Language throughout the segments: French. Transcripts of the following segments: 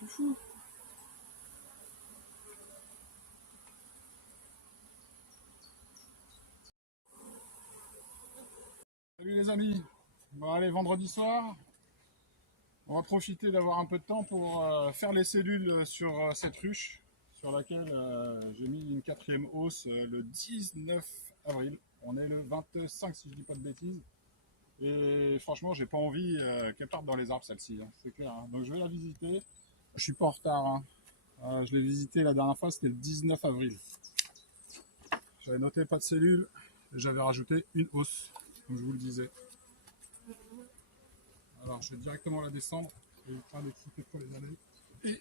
tu fous? Salut les amis. Bon allez, vendredi soir, on va profiter d'avoir un peu de temps pour faire les cellules sur cette ruche sur laquelle j'ai mis une 4e hausse le 19 avril. On est le 25 si je dis pas de bêtises. Et franchement, j'ai pas envie qu'elle parte dans les arbres celle-ci, hein, c'est clair. Hein. Donc je vais la visiter. Je suis pas en retard. Hein. Je l'ai visité la dernière fois, c'était le 19 avril. J'avais noté pas de cellules et j'avais rajouté une hausse, comme je vous le disais. Alors je vais directement la descendre. Je vais pas d'exciter trop les allées. Et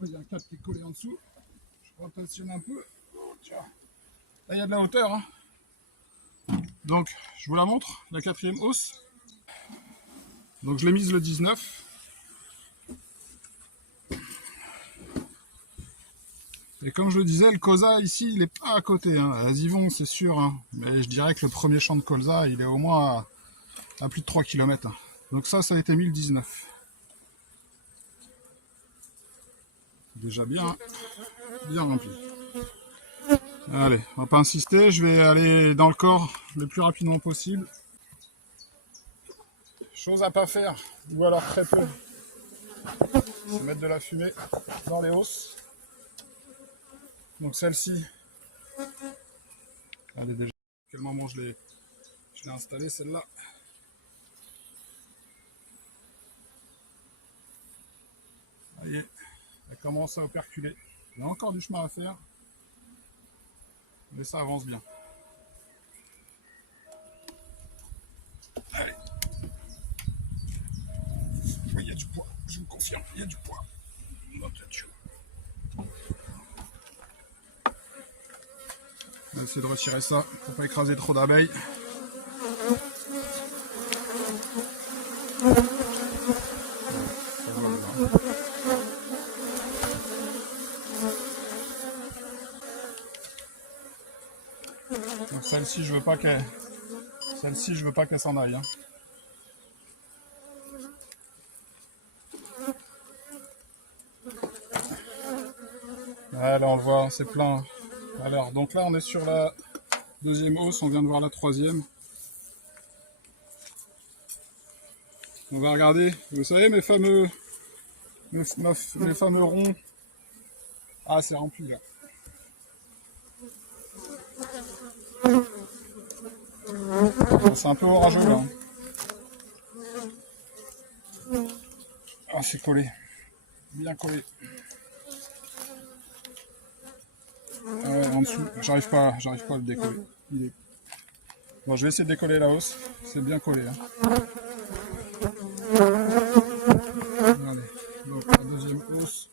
il y a un câble qui est collé en dessous. Je rotationne un peu. Tiens. Là il y a de la hauteur. Hein. Donc je vous la montre, la 4e hausse. Donc je l'ai mise le 19. Et comme je le disais, le colza ici, il n'est pas à côté. Hein. Elles y vont, c'est sûr. Hein. Mais je dirais que le premier champ de colza, il est au moins à plus de 3 km. Hein. Donc ça a été mis le 19. Déjà bien rempli. Allez, on va pas insister. Je vais aller dans le corps le plus rapidement possible. Chose à pas faire, ou alors très peu, c'est mettre de la fumée dans les hausses. Donc celle-ci, elle est déjà... À quel moment je l'ai installée celle-là? Ça y est, elle commence à operculer. Il y a encore du chemin à faire, mais ça avance bien. Allez. Oui, il y a du poids, je vous confirme, il y a du poids. On va essayer de retirer ça pour pas écraser trop d'abeilles. Donc celle-ci, je veux pas qu'elle s'en aille. Hein. Là on le voit, c'est plein. Alors donc là on est sur la 2e hausse, on vient de voir la 3e. On va regarder, vous savez mes fameux ronds. Ah c'est rempli là. C'est un peu orageux là. Ah c'est collé. Bien collé. Ah ouais, en dessous, j'arrive pas à le décoller. Bon, je vais essayer de décoller la hausse. C'est bien collé. Hein. Allez, donc la 2e hausse.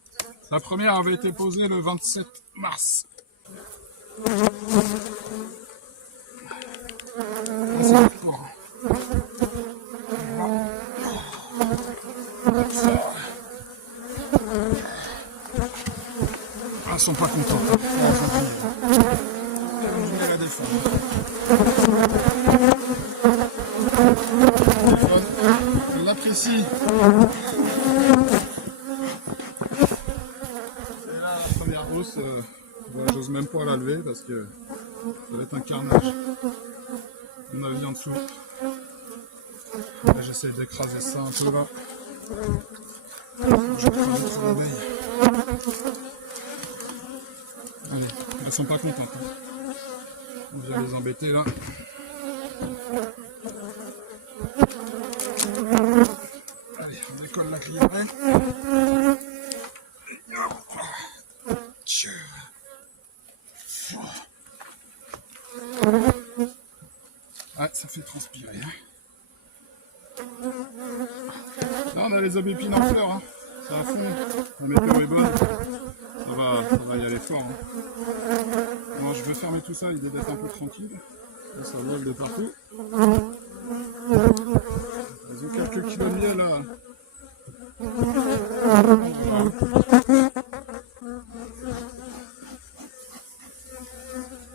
La première avait été posée le 27 mars. C'est fort. Ah, elles sont pas contentes. Je vais la défendre. Elle l'apprécie. Et là, la première hausse, j'ose même pas la lever parce que ça va être un carnage. On a vu en dessous. J'essaie d'écraser ça un peu là. Je prends trop d'abeilles. Allez, elles sont pas contentes. Hein. On vient les embêter là. Allez, on décolle la clientèle. Ah, ça fait transpirer. Hein. Là, on a les aubépines en fleurs. Hein. Ça à fond. La météo est bonne. Ça va y aller fort. Hein. Bon, je vais fermer tout ça, il doit être un peu tranquille. Là, ça vole de partout. Ils ont quelques kilos de miel là.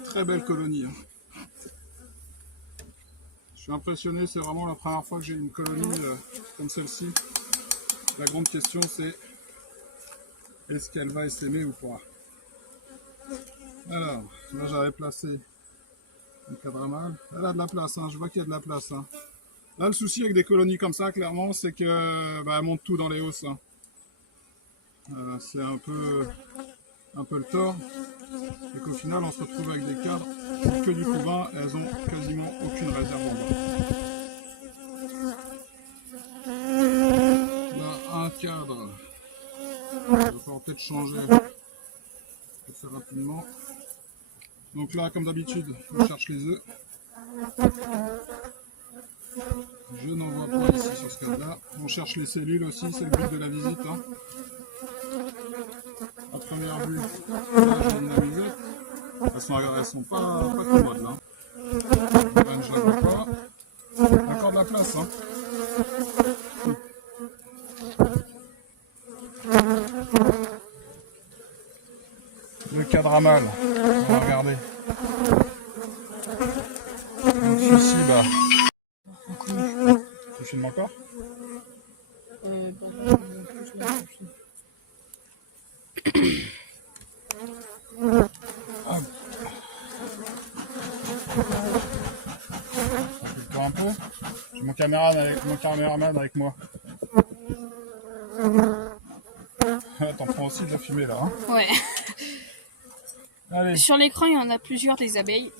Très belle colonie. Hein. Je suis impressionné, c'est vraiment la première fois que j'ai une colonie comme celle-ci. La grande question c'est, est-ce qu'elle va essaimer ou pas? Alors, là j'avais placé une cadre mâle. Elle a de la place, hein, je vois qu'il y a de la place. Hein. Là, le souci avec des colonies comme ça, clairement, c'est que bah, elles montent tout dans les hausses. Hein. C'est un peu le tort. Et qu'au final, on se retrouve avec des cadres que du couvain et elles ont quasiment aucune réserve en bas. Là, un cadre. Il va falloir peut-être changer assez rapidement. Donc là, comme d'habitude, on cherche les œufs. Je n'en vois pas ici sur ce cadre-là. On cherche les cellules aussi, c'est le but de la visite. Hein. À première vue, là j'ai une amusette. Elles sont pas commodes là. Je la vois pas. Encore de la place. Hein. Le cadre à mâle. On va regarder. Donc celui-ci, bah. Tu filmes encore? Un peu. J'ai mon caméraman avec moi. T'en prends aussi de la fumée là. Hein. Ouais. Allez. Sur l'écran, il y en a plusieurs des abeilles.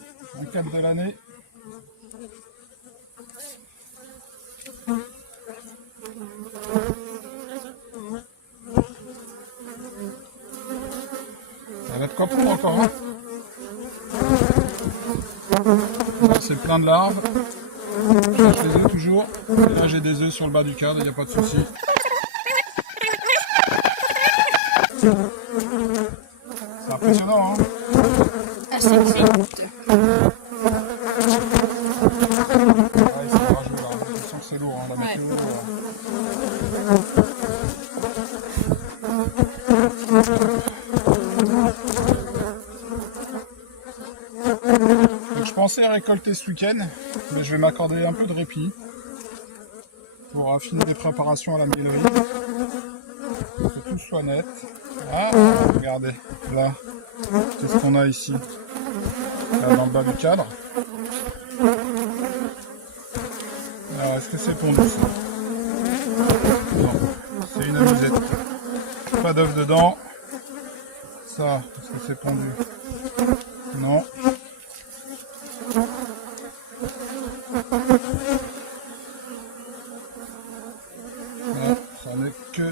Un cadre de l'année. Ça va être quoi pour encore hein. C'est plein de larves. Je cherche les œufs toujours. Et là j'ai des œufs sur le bas du cadre, il n'y a pas de souci. C'est impressionnant hein. Assez vite. Ouais, c'est rageux là, j'ai l'impression que c'est lourd hein, la météo. Donc, je pensais récolter ce week-end, mais je vais m'accorder un peu de répit pour affiner les préparations à la mêlerie. Que tout soit net. Ah, regardez, là, qu'est-ce qu'on a ici? Là, dans le bas du cadre. Alors, est-ce que c'est pondu ça? Non, c'est une amusette. Pas d'œuf dedans. Ça, est-ce que c'est pondu? Non. Non, ça n'est que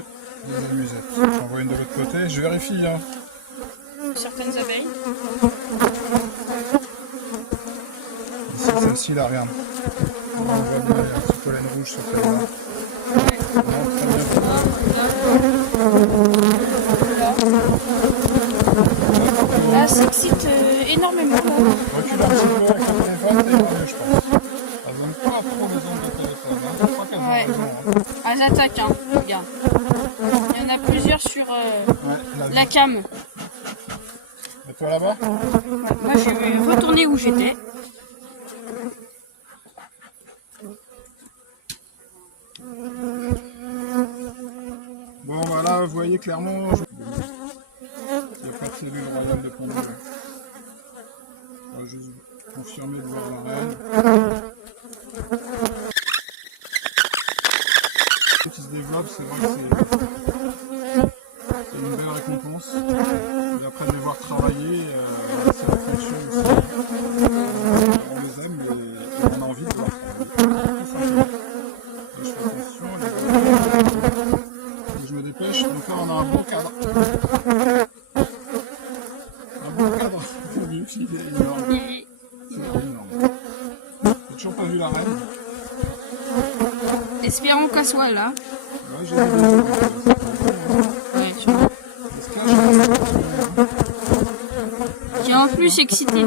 des amusettes. J'en vois une de l'autre côté. Je vérifie. Hein. Certaines abeilles. Ici, celle-ci, là, regarde. On voit bien, il y a un petit pollen rouge sur celle-là. Non, très bien. Là, ça excite énormément. Recule un petit peu avec le téléphone, t'es mieux, je pense. Elles n'aiment pas trop les ondes de téléphone. Hein. Je crois qu'elles ont raison. Hein. Elles attaquent, hein. Regarde. Il y en a plusieurs sur la cam. Et toi là-bas? Moi, je vais retourner où j'étais. Bon, voilà, vous voyez clairement, il n'y a pas de cellule royale de Pondou. Je vais juste confirmer de voir la reine. Qui se développe, c'est vrai que c'est une belle récompense. Et après de les voir travailler, c'est la fonction aussi. On les aime et on a envie de voir travailler. Je fais attention, je me dépêche, donc là on a un bon cadre. Un bon cadre, il est énorme. C'est énorme. J'ai toujours pas vu la reine. Espérons qu'elle soit là. Ouais, j'ai vu des Ouais, tu vois. Qui est en plus excité.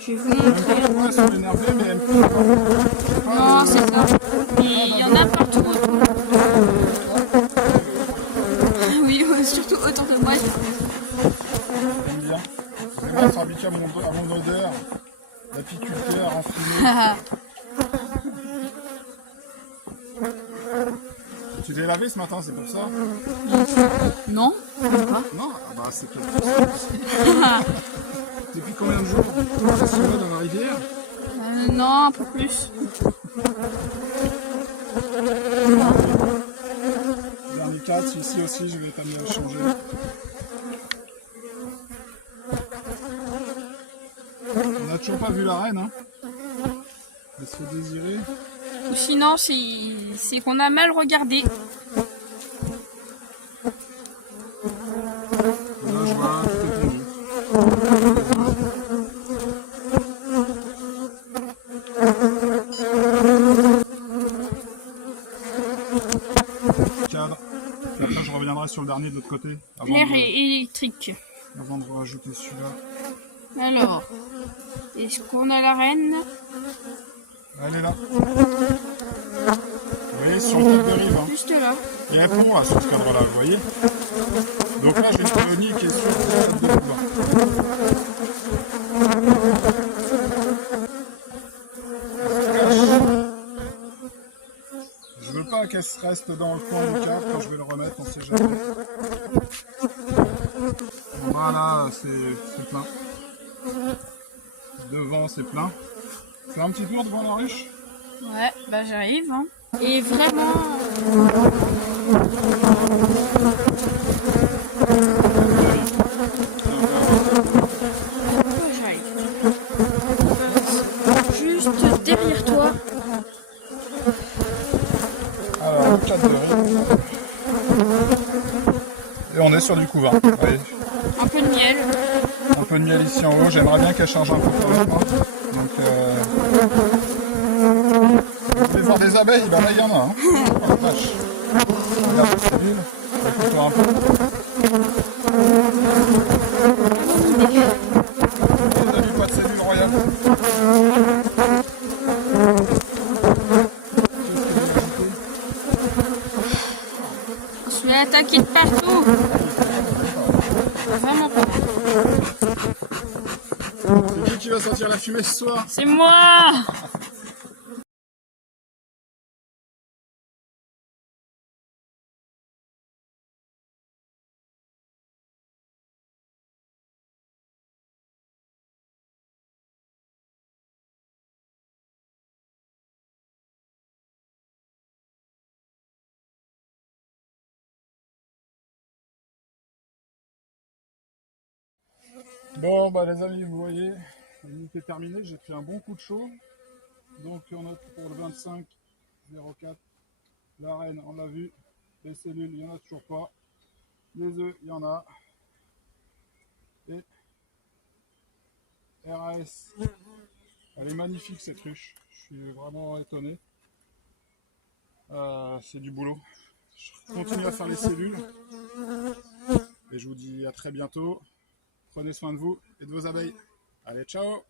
Je vais vous montrer. Elles sont énervées, mais elles Non, c'est ça. Et il y en a partout autour. Oui, surtout autour de moi. J'aime bien. C'est bon, ça habitué à mon odeur. L'apiculteur en fumée. Tu t'es lavé ce matin, c'est pour ça? Non, même pas. Non? Ah bah c'est quelque chose. Depuis combien de jours? Tu es dans la rivière? Non, un peu plus. Dernier 4, celui-ci aussi, je vais t'amener à le changer. On n'a toujours pas vu la reine, hein? Elle se fait désirer. Ou sinon, c'est qu'on a mal regardé. Là, je vois tout est tendu. Cadre. Et après, je reviendrai sur le dernier de l'autre côté. Clair et électrique. Avant de rajouter celui-là. Alors, est-ce qu'on a la reine? Elle est là. Vous voyez, sur le top de rive. Hein. Juste là. Il y a un pont là, sur ce cadre-là, vous voyez. Donc là, j'ai une colonie qui est sur le top de rive. Je veux pas qu'elle se reste dans le coin du cadre quand je vais le remettre, on sait jamais. Voilà, c'est plein. Devant, c'est plein. Fais un petit tour devant la ruche. Ouais, bah j'arrive. Hein. Et vraiment... J'arrive. Juste derrière toi. Alors, le cadre de rive. Et on est sur du couvain. Vous voyez. Un peu de miel. Un peu de miel ici en haut. J'aimerais bien qu'elle change un peu pour moi. Donc, vous voulez voir des abeilles? Bah là, il y en a. Hein. Oh la vache. Regarde cette cellule. Écoute-toi un peu. Vous n'avez pas de cellule royale? On se fait attaquer de partout. Vraiment pas. C'est qui va sortir la fumée ce soir? C'est moi. Bon, bah les amis, vous voyez, l'unité est terminée, j'ai pris un bon coup de chaud. Donc on note pour le 25-04, la reine, on l'a vu. Les cellules, il n'y en a toujours pas. Les œufs, il y en a. Et RAS, elle est magnifique cette ruche. Je suis vraiment étonné. C'est du boulot. Je continue à faire les cellules. Et je vous dis à très bientôt. Prenez soin de vous et de vos abeilles. Allez, ciao!